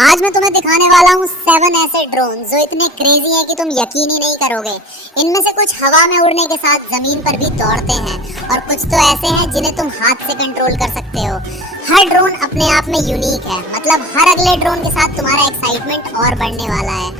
आज मैं तुम्हें दिखाने वाला हूँ 7 ऐसे ड्रोन जो इतने क्रेजी हैं कि तुम यकीन ही नहीं करोगे। इनमें से कुछ हवा में उड़ने के साथ जमीन पर भी दौड़ते हैं और कुछ तो ऐसे हैं जिन्हें तुम हाथ से कंट्रोल कर सकते हो। हर ड्रोन अपने आप में यूनिक है, मतलब हर अगले ड्रोन के साथ तुम्हारा एक्साइटमेंट और बढ़ने वाला है।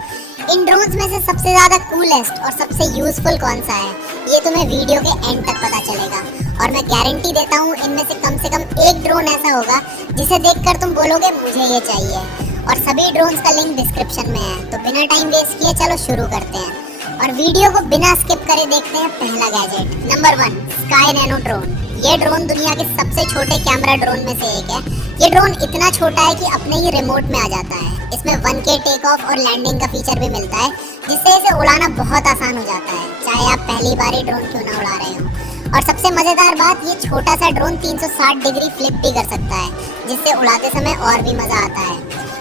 इन ड्रोन्स में से सबसे ज्यादा कूलेस्ट और सबसे यूजफुल कौन सा है, ये तुम्हें वीडियो के एंड तक पता चलेगा। और मैं गारंटी देता हूँ इनमें से कम एक ड्रोन ऐसा होगा जिसे देखकर तुम बोलोगे मुझे ये चाहिए। और सभी ड्रोन्स का लिंक डिस्क्रिप्शन में है, तो बिना टाइम वेस्ट किए चलो शुरू करते हैं और वीडियो को बिना स्किप करे देखते हैं पहला gadget. Number 1, sky nano drone. ये ड्रोन दुनिया के सबसे छोटे कैमरा ड्रोन में से एक है। ये ड्रोन इतना छोटा है कि अपने ही रिमोट में आ जाता है। इसमें 1K टेक ऑफ और लैंडिंग का फीचर भी मिलता है, जिससे इसे उड़ाना बहुत आसान हो जाता है, चाहे आप पहली बार ही ड्रोन क्यों ना उड़ा रहे हो। और सबसे मजेदार बात, ये छोटा सा ड्रोन 360 डिग्री फ्लिप भी कर सकता है, जिससे उड़ाते समय और भी मजा आता है।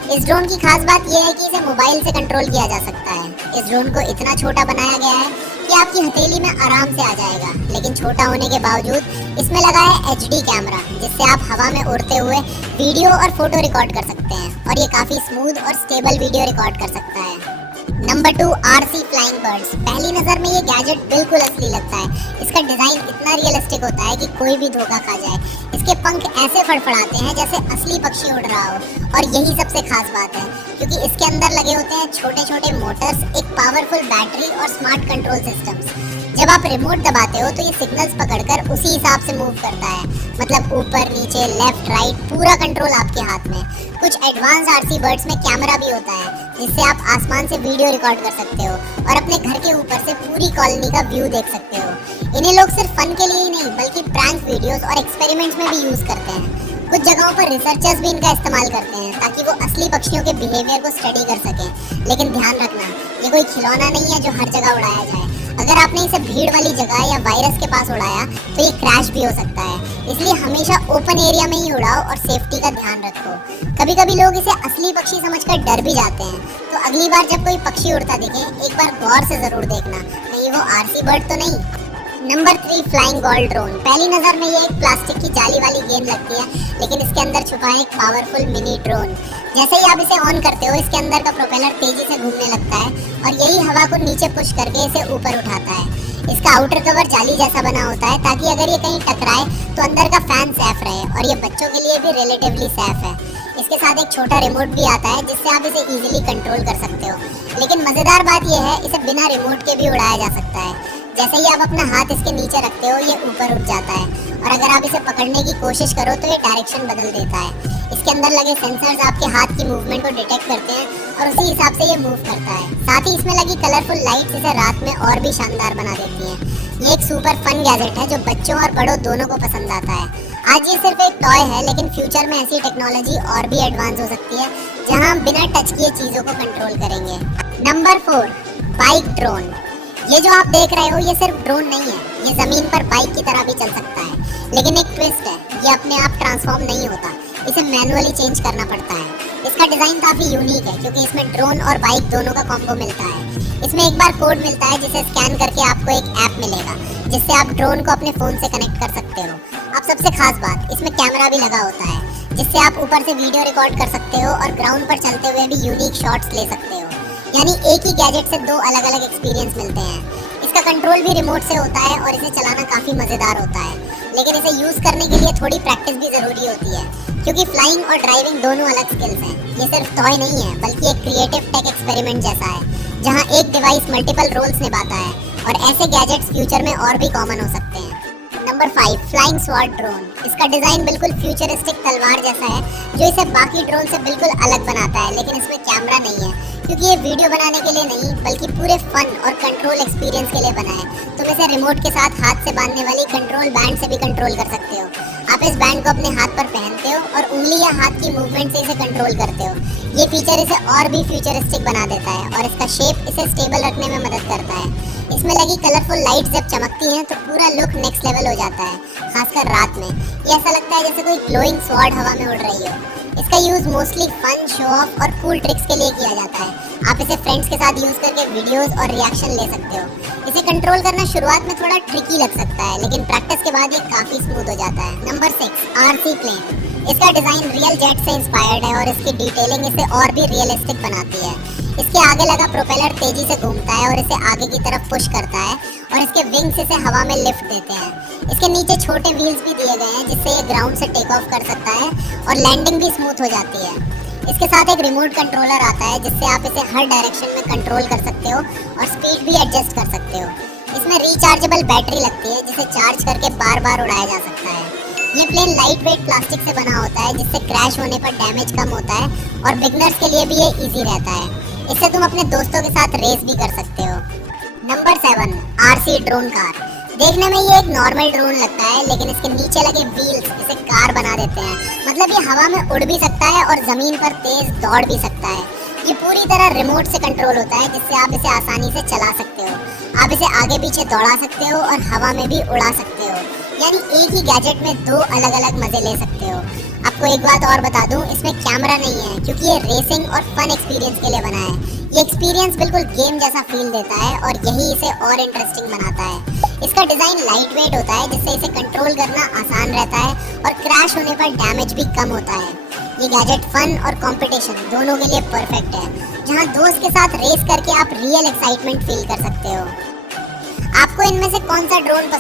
इस ड्रोन की खास बात यह है कि इसे मोबाइल से कंट्रोल किया जा सकता है। इस ड्रोन को इतना छोटा बनाया गया है कि आपकी हथेली में आराम से आ जाएगा, लेकिन छोटा होने के बावजूद इसमें लगा है HD कैमरा, जिससे आप हवा में उड़ते हुए वीडियो और फोटो रिकॉर्ड कर सकते हैं और ये काफी स्मूथ और स्टेबल वीडियो रिकॉर्ड कर सकता है। Number 2, RC flying birds. पहली नजर में ये गैजेट बिल्कुल असली लगता है। इसका डिजाइन इतना रियलिस्टिक होता है कि कोई भी धोखा खा जाए। इसके पंख ऐसे फड़फड़ाते हैं जैसे असली पक्षी उड़ रहा हो, और यही सबसे खास बात है क्योंकि इसके अंदर लगे होते हैं छोटे छोटे मोटर्स, एक पावरफुल बैटरी और स्मार्ट कंट्रोल सिस्टम्स। जब आप रिमोट दबाते हो तो ये सिग्नल्स पकड़कर उसी हिसाब से मूव करता है, मतलब ऊपर नीचे लेफ्ट राइट पूरा कंट्रोल आपके हाथ में। कुछ एडवांस RC बर्ड्स में कैमरा भी होता है, जिससे आप आसमान से वीडियो रिकॉर्ड कर सकते हो और अपने घर के ऊपर से पूरी कॉलोनी का व्यू देख सकते हो। इन्हें लोग सिर्फ फन के लिए ही नहीं बल्कि प्रैंक वीडियोस और एक्सपेरिमेंट्स में भी यूज करते हैं। कुछ जगहों पर रिसर्चर्स भी इनका इस्तेमाल करते हैं ताकि वो असली पक्षियों के बिहेवियर को स्टडी कर सकें। लेकिन ध्यान रखना, ये कोई खिलौना नहीं है जो हर जगह उड़ाया जाए। अगर आपने इसे भीड़ वाली जगह या वायरस के पास उड़ाया तो ये क्रैश भी हो सकता है, इसलिए हमेशा ओपन एरिया में ही उड़ाओ और सेफ्टी का ध्यान रखो। कभी कभी लोग इसे असली पक्षी समझकर डर भी जाते हैं, तो अगली बार जब कोई पक्षी उड़ता दिखे एक बार गौर से जरूर देखना, कहीं वो RC बर्ड तो नहीं। Number 3, flying ball drone. पहली नजर में ये एक प्लास्टिक की जाली वाली गेंद लगती है, लेकिन इसके अंदर छुपा है एक पावरफुल मिनी ड्रोन। जैसे ही आप इसे ऑन करते हो इसके अंदर का प्रोपेलर तेजी से घूमने लगता है और यही हवा को नीचे पुश करके इसे ऊपर उठाता है। इसका आउटर कवर जाली जैसा बना होता है ताकि अगर ये कहीं टकराए तो अंदर का फैन सेफ रहे, और ये बच्चों के लिए भी रिलेटिवली सेफ है। इसके साथ एक छोटा रिमोट भी आता है जिससे आप इसे इजीली कंट्रोल कर सकते हो। लेकिन मजेदार बात यह है, इसे बिना रिमोट के भी उड़ाया जा सकता है। जैसे ही आप अपना हाथ इसके नीचे रखते हो ये ऊपर उठ जाता है, और अगर आप इसे पकड़ने की कोशिश करो तो ये डायरेक्शन बदल देता है। इसके अंदर लगे सेंसर्स आपके हाथ की मूवमेंट को डिटेक्ट करते हैं और उसी हिसाब से ये मूव करता है। साथ ही इसमें लगी कलरफुल लाइट्स इसे रात में और भी शानदार बना देती हैं। ये एक सुपर फन गैजेट है जो बच्चों और बड़ों दोनों को पसंद आता है। आज ये सिर्फ एक टॉय है, लेकिन फ्यूचर में ऐसी टेक्नोलॉजी और भी एडवांस हो सकती है जहां हम बिना टच किए चीजों को कंट्रोल करेंगे। Number 4, bike drone. ये जो आप देख रहे हो ये सिर्फ ड्रोन नहीं है, ये जमीन पर बाइक की तरह भी चल सकता है। लेकिन एक ट्विस्ट है, ये अपने आप ट्रांसफॉर्म नहीं होता, इसे मैनुअली चेंज करना पड़ता है। इसका डिजाइन काफी यूनिक है क्योंकि इसमें ड्रोन और बाइक दोनों का कॉम्बो मिलता है। इसमें एक बार कोड मिलता है जिसे स्कैन करके आपको एक ऐप मिलेगा, जिससे आप ड्रोन को अपने फोन से कनेक्ट कर सकते हो। अब सबसे खास बात, इसमें कैमरा भी लगा होता है, जिससे आप ऊपर से वीडियो रिकॉर्ड कर सकते हो और ग्राउंड पर चलते हुए भी यूनिक शॉट्स ले सकते हो। यानी एक ही गैजेट से 2 अलग अलग एक्सपीरियंस मिलते हैं। इसका कंट्रोल भी रिमोट से होता है और इसे चलाना काफी मजेदार होता है, लेकिन इसे यूज करने के लिए थोड़ी प्रैक्टिस भी जरूरी होती है, क्योंकि फ्लाइंग और ड्राइविंग दोनों अलग स्किल्स हैं। ये सिर्फ टॉय नहीं है बल्कि एक क्रिएटिव टेक एक्सपेरिमेंट जैसा है, जहां एक डिवाइस मल्टीपल रोल्स निभाता है, और ऐसे गैजेट्स फ्यूचर में और भी कॉमन हो सकते हैं। Number 5, flying sword drone. इसका डिजाइन बिल्कुल फ्यूचरिस्टिक तलवार जैसा है, जो इसे बाकी ड्रोन से बिल्कुल अलग बनाता है। लेकिन इसमें कैमरा नहीं है क्योंकि ये वीडियो बनाने के लिए नहीं बल्कि पूरे फन और कंट्रोल एक्सपीरियंस के लिए बना है। तुम इसे रिमोट के साथ हाथ से बांधने वाली कंट्रोल बैंड से भी कंट्रोल कर सकते हो। आप इस बैंड को अपने हाथ पर पहनते हो और उंगली या हाथ की मूवमेंट से इसे कंट्रोल करते हो। ये फीचर इसे और भी फ्यूचरिस्टिक बना देता है, और इसका शेप इसे स्टेबल रखने में मदद करता है। इसमें लगी कलरफुल लाइट्स जब चमकती हैं तो पूरा लुक नेक्स्ट लेवल हो जाता है, खासकर रात में। ये ऐसा लगता है जैसे कोई ग्लोइंग स्वॉर्ड हवा में उड़ रही हो। इसका use mostly fun, show off और कूल ट्रिक्स के लिए किया जाता है। आप इसे फ्रेंड्स के साथ यूज करके वीडियोस और रिएक्शन ले सकते हो। इसे कंट्रोल करना शुरुआत में थोड़ा ट्रिकी लग सकता है, लेकिन प्रैक्टिस के बाद ये काफी स्मूथ हो जाता है। Number 6, RC plane. इसका डिजाइन रियल जेट से इंस्पायर्ड है और इसकी डिटेलिंग इसे और भी रियलिस्टिक बनाती है। इसके आगे लगा प्रोपेलर तेजी से घूमता है और इसे आगे की तरफ पुश करता है और इसके विंग्स इसे हवा में लिफ्ट देते हैं। इसके नीचे छोटे व्हील्स भी दिए गए हैं जिससे ये ग्राउंड से टेक ऑफ कर सकता है और लैंडिंग भी स्मूथ हो जाती है। इसके साथ एक रिमोट कंट्रोलर आता है जिससे आप इसे हर डायरेक्शन में कंट्रोल कर सकते हो और स्पीड भी एडजस्ट कर सकते हो। इसमें रिचार्जेबल बैटरी लगती है जिसे चार्ज करके बार बार उड़ाया जा सकता है। ये प्लेन लाइट वेट प्लास्टिक से बना होता है जिससे क्रैश होने पर डैमेज कम होता है और बिगनर्स के लिए भी ये इजी रहता है। इससे तुम अपने दोस्तों के साथ रेस भी कर सकते हो। Number 7, RC drone car. देखने में ये एक नॉर्मल ड्रोन लगता है लेकिन इसके नीचे लगे व्हील्स इसे कार बना देते हैं। मतलब ये हवा में उड़ भी सकता है और जमीन पर तेज दौड़ भी सकता है। ये पूरी तरह रिमोट से कंट्रोल होता है जिससे आप इसे आसानी से चला सकते हो। आप इसे आगे पीछे दौड़ा सकते हो और हवा में भी उड़ा सकते हो। यानी एक ही गैजेट में 2 अलग अलग मजे ले सकते हो। आपको एक बात और बता दूं, इसमें कैमरा नहीं है क्योंकि ये रेसिंग और फन एक्सपीरियंस के लिए बना है। ये एक्सपीरियंस बिल्कुल गेम जैसा फील देता है और यही इसे और इंटरेस्टिंग बनाता है। इसका डिजाइन लाइट वेट होता है जिससे इसे कंट्रोल करना आसान रहता है और क्रैश होने पर डैमेज भी कम होता है। ये गैजेट फन और कंपटीशन दोनों के लिए परफेक्ट है, जहां दोस्त के साथ रेस करके आप रियल एक्साइटमेंट फील कर सकते हो। आपको इनमें से कौन सा ड्रोन पसंद